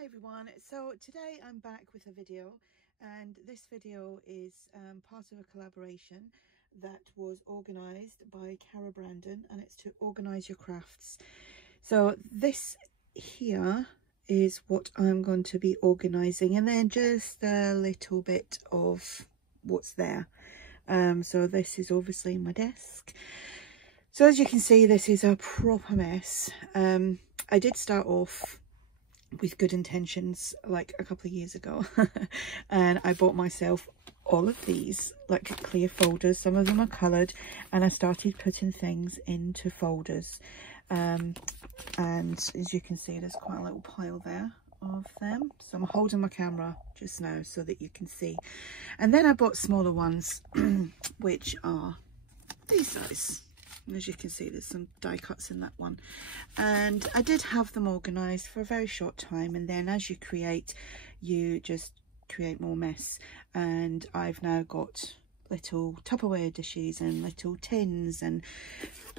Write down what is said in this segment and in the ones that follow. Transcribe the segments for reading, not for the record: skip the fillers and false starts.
Hi everyone, so today I'm back with a video, and this video is part of a collaboration that was organised by Cara Brandon, and it's to organise your crafts. So this here is what I'm going to be organising, and then just a little bit of what's there. So this is obviously my desk. So as you can see, this is a proper mess. I did start off with good intentions like a couple of years ago and I bought myself all of these like clear folders. Some of them are coloured, and I started putting things into folders, and as you can see, there's quite a little pile there of them. So I'm holding my camera just now so that you can see. And then I bought smaller ones which are these size. As you can see, there's some die cuts in that one, and I did have them organised for a very short time, and then as you create, you just create more mess. And I've now got little Tupperware dishes and little tins and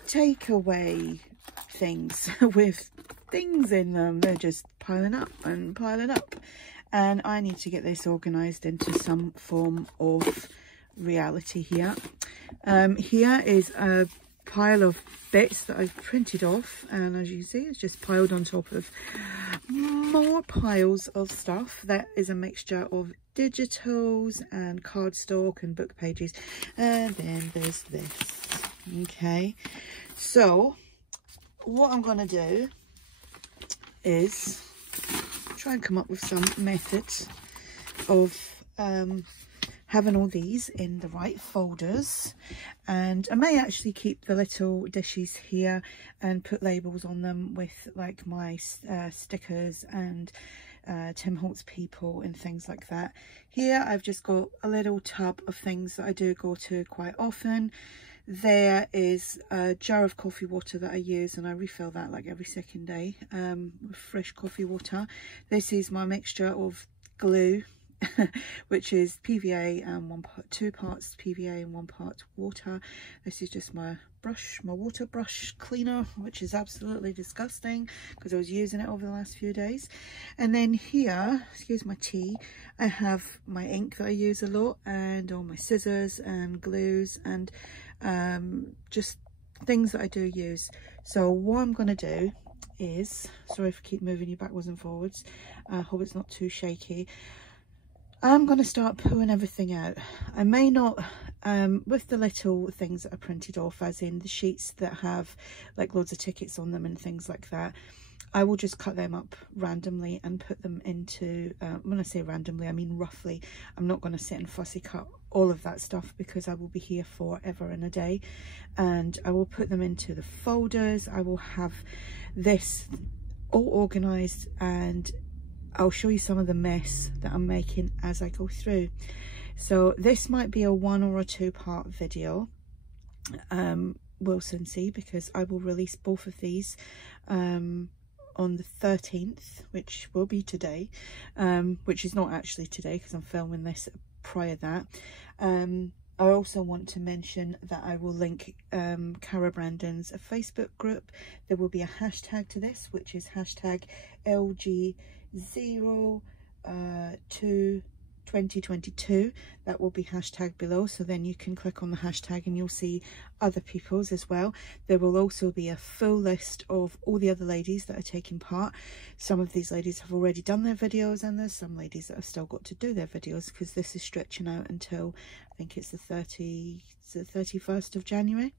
takeaway things with things in them. They're just piling up and piling up, and I need to get this organised into some form of reality here. Here is a pile of bits that I've printed off, and as you can see, it's just piled on top of more piles of stuff. That is a mixture of digitals and cardstock and book pages, and then there's this. Okay, so what I'm going to do is try and come up with some methods of having all these in the right folders. And I may actually keep the little dishes here and put labels on them with like my stickers and Tim Holtz people and things like that. Here I've just got a little tub of things that I do go to quite often. There is a jar of coffee water that I use, and I refill that like every second day with fresh coffee water. This is my mixture of glue which is PVA and 2 parts PVA and 1 part water. This is just my brush, my water brush cleaner, which is absolutely disgusting because I was using it over the last few days. And then here, excuse my tea, I have my ink that I use a lot, and all my scissors and glues and just things that I do use. So what I'm going to do is, sorry if I keep moving you backwards and forwards, I hope it's not too shaky. I'm going to start pulling everything out. I may not, with the little things that are printed off, as in the sheets that have like loads of tickets on them and things like that, I will just cut them up randomly and put them into, when I say randomly, I mean roughly. I'm not going to sit and fussy cut all of that stuff because I will be here forever and a day. And I will put them into the folders. I will have this all organised, and I'll show you some of the mess that I'm making as I go through. So this might be a 1 or a 2 part video. We'll soon see, because I will release both of these on the 13th, which will be today, which is not actually today because I'm filming this prior to that. I also want to mention that I will link Cara Brandon's Facebook group. There will be a hashtag to this, which is hashtag LG022022. That will be hashtag below, so then you can click on the hashtag and you'll see other people's as well. There will also be a full list of all the other ladies that are taking part. Some of these ladies have already done their videos, and there's some ladies that have still got to do their videos, because this is stretching out until I think it's the 31st of January.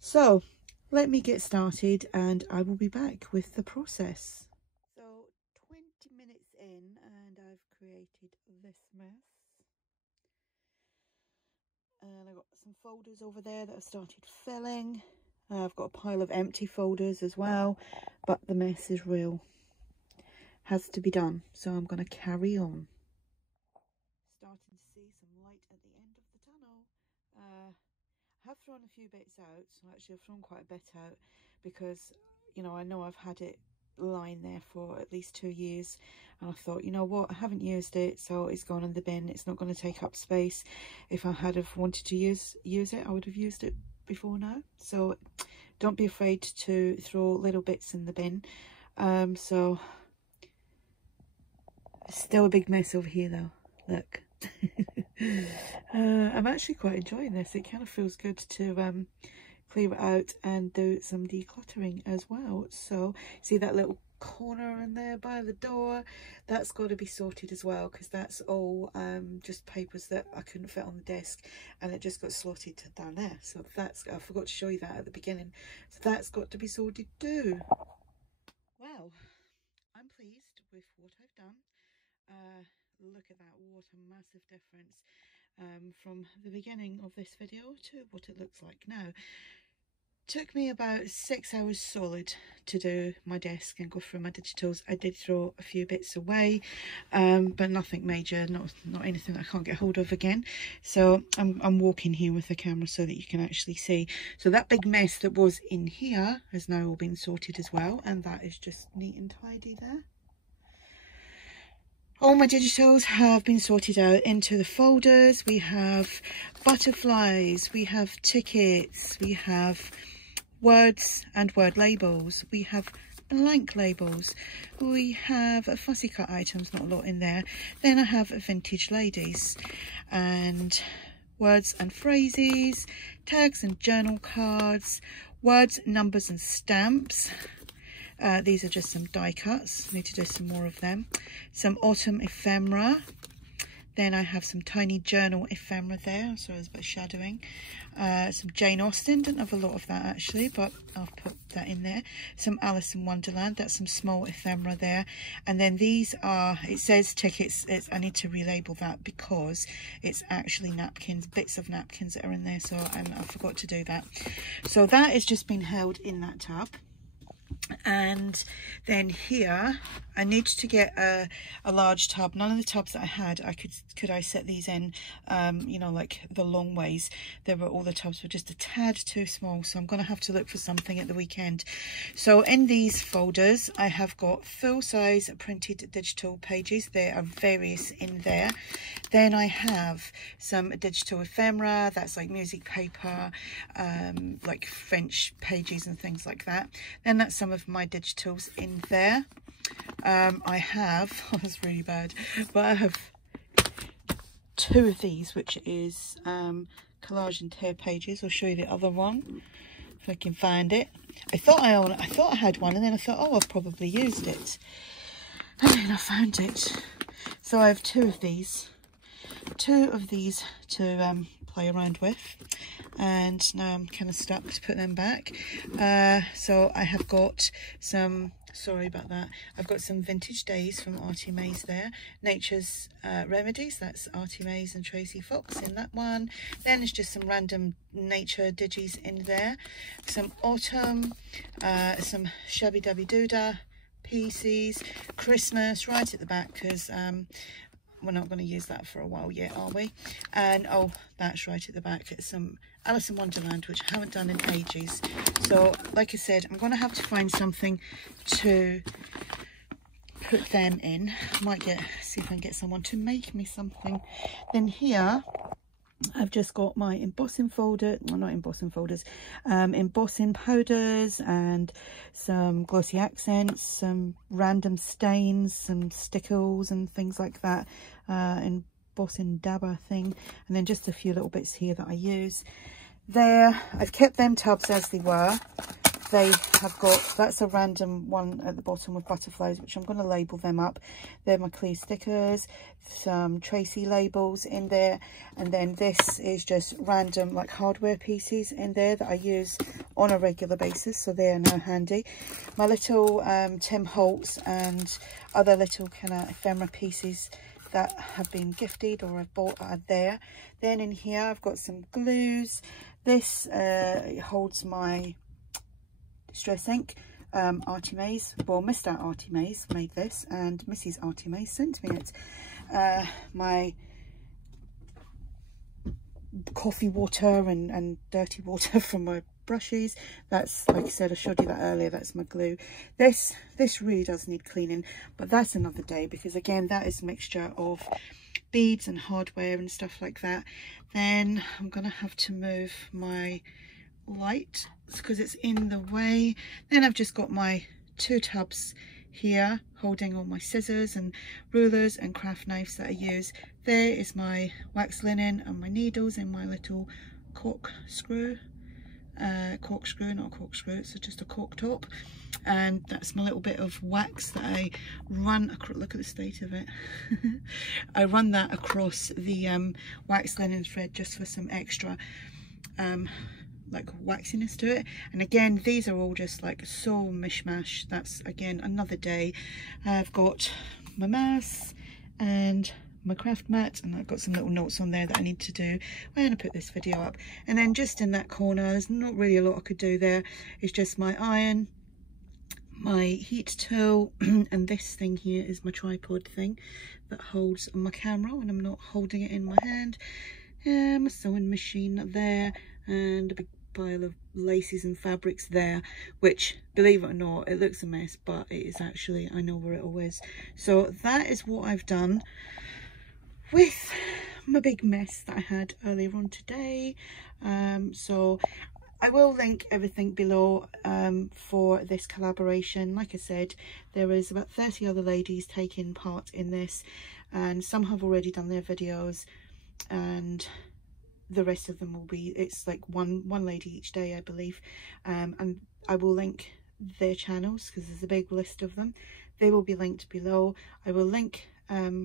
So let me get started and I will be back with the process. So 20 minutes in, and I've created this mess. And I've got some folders over there that I've started filling. I've got a pile of empty folders as well, but the mess is real. Has to be done, so I'm going to carry on. Starting to see some light at the end of the tunnel. I have thrown a few bits out, so actually I've thrown quite a bit out because, you know I've had it lying there for at least 2 years, and I thought, you know what, I haven't used it, so it's gone in the bin. It's not going to take up space. If I had have wanted to use it, I would have used it before now. So don't be afraid to throw little bits in the bin. So Still a big mess over here though, look. I'm actually quite enjoying this. It kind of feels good to clear it out and do some decluttering as well. So see that little corner in there by the door, that's got to be sorted as well, because that's all just papers that I couldn't fit on the desk, and it just got slotted down there. So that's, I forgot to show you that at the beginning, so that's got to be sorted too. Well, I'm pleased with what I've done. Look at that, what a massive difference from the beginning of this video to what it looks like now. Took me about 6 hours solid to do my desk and go through my digitals. I did throw a few bits away, but nothing major, not anything that I can't get hold of again. So I'm walking here with the camera so that you can actually see. So that big mess that was in here has now all been sorted as well, and that is just neat and tidy there. All my digitals have been sorted out into the folders. We have butterflies, we have tickets, we have words and word labels, we have blank labels, we have fussy cut items, not a lot in there. Then I have vintage ladies and words and phrases, tags and journal cards, words, numbers and stamps. These are just some die cuts, need to do some more of them. Some autumn ephemera. Then I have some tiny journal ephemera there, so there's a bit of shadowing. Some Jane Austen, didn't have a lot of that actually, but I'll put that in there. Some Alice in Wonderland, that's some small ephemera there. And then these are, it says tickets, I need to relabel that because it's actually napkins, bits of napkins that are in there, so I forgot to do that. So that is just been held in that tub. And then here I need to get a large tub. None of the tubs that I had, could I set these in, you know, like the long ways. All the tubs were just a tad too small, so I'm going to have to look for something at the weekend. So in these folders I have got full-size printed digital pages. There are various in there. Then I have some digital ephemera, that's like music paper, like French pages and things like that. Then that's some of my digitals in there. I have, oh, that's really bad, but I have two of these, which is collage and tear pages. I'll show you the other one if I can find it. I thought I had one, and then I thought, oh, I've probably used it, and then I found it. So I have two of these to play around with, and now I'm kind of stuck to put them back. So I have got some, sorry about that, I've got some Vintage Days from Artie Mays there. Nature's Remedies, that's Artie Mays and Tracy Fox in that one. Then there's just some random nature digis in there. Some Autumn, some Shabby Dabby Doodah pieces, Christmas right at the back, because we're not going to use that for a while yet, are we? And oh, that's right at the back, it's some Alice in Wonderland, which I haven't done in ages. So like I said, I'm going to have to find something to put them in. I might see if I can get someone to make me something. Then here I've just got my embossing folder, well, not embossing folders, embossing powders and some glossy accents, some random stains, some stickles and things like that, embossing dabber thing, and then just a few little bits here that I use. There, I've kept them tubs as they were. They have got, that's a random one at the bottom with butterflies, which I'm going to label them up. They're my clear stickers, some Tracy labels in there, and then this is just random like hardware pieces in there that I use on a regular basis, so they are now handy. My little Tim Holtz and other little kind of ephemera pieces that have been gifted or I've bought are there. Then in here I've got some glues. This holds my distress ink. Artie Mays, well, Mr. Artie Mays made this, and Mrs. Artie Mays sent me it. My coffee water and dirty water from my brushes, that's, like I said, I showed you that earlier, that's my glue. This really does need cleaning, but that's another day, because again, that is a mixture of beads and hardware and stuff like that. Then I'm gonna have to move my light because it's in the way. Then I've just got my two tubs here holding all my scissors and rulers and craft knives that I use. There is my wax linen and my needles in my little corkscrew, not corkscrew, it's just a cork top. And that's my little bit of wax that I run across. Look at the state of it. I run that across the wax linen thread just for some extra like waxiness to it. And again, these are all just like so mishmash. That's again another day. I've got my mouse and my craft mat, and I've got some little notes on there that I need to do when I put this video up. And then just in that corner, there's not really a lot I could do there. It's just my iron, my heat tool, and this thing here is my tripod thing that holds my camera when I'm not holding it in my hand. My sewing machine there, and a big pile of laces and fabrics there, which, believe it or not, it looks a mess, but it is actually, I know where it all is. So that is what I've done with my big mess that I had earlier on today. So I will link everything below for this collaboration. Like I said, there is about 30 other ladies taking part in this, and some have already done their videos, and the rest of them will be, it's like one lady each day, I believe. And I will link their channels because there's a big list of them. They will be linked below. I will link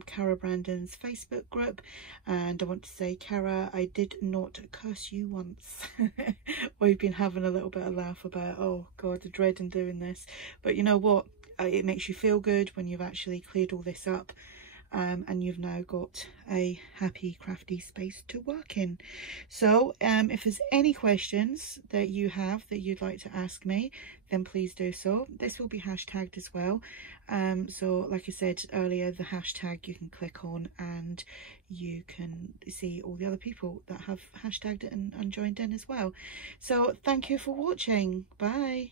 Cara Brandon's Facebook group, and I want to say, Cara, I did not curse you once. We've been having a little bit of laugh about, oh god, the dread in doing this, but you know what, it makes you feel good when you've actually cleared all this up, and you've now got a happy crafty space to work in. So if there's any questions that you have that you'd like to ask me, then please do so. This will be hashtagged as well. So like I said earlier, the hashtag you can click on and you can see all the other people that have hashtagged it and joined in as well. So thank you for watching. Bye.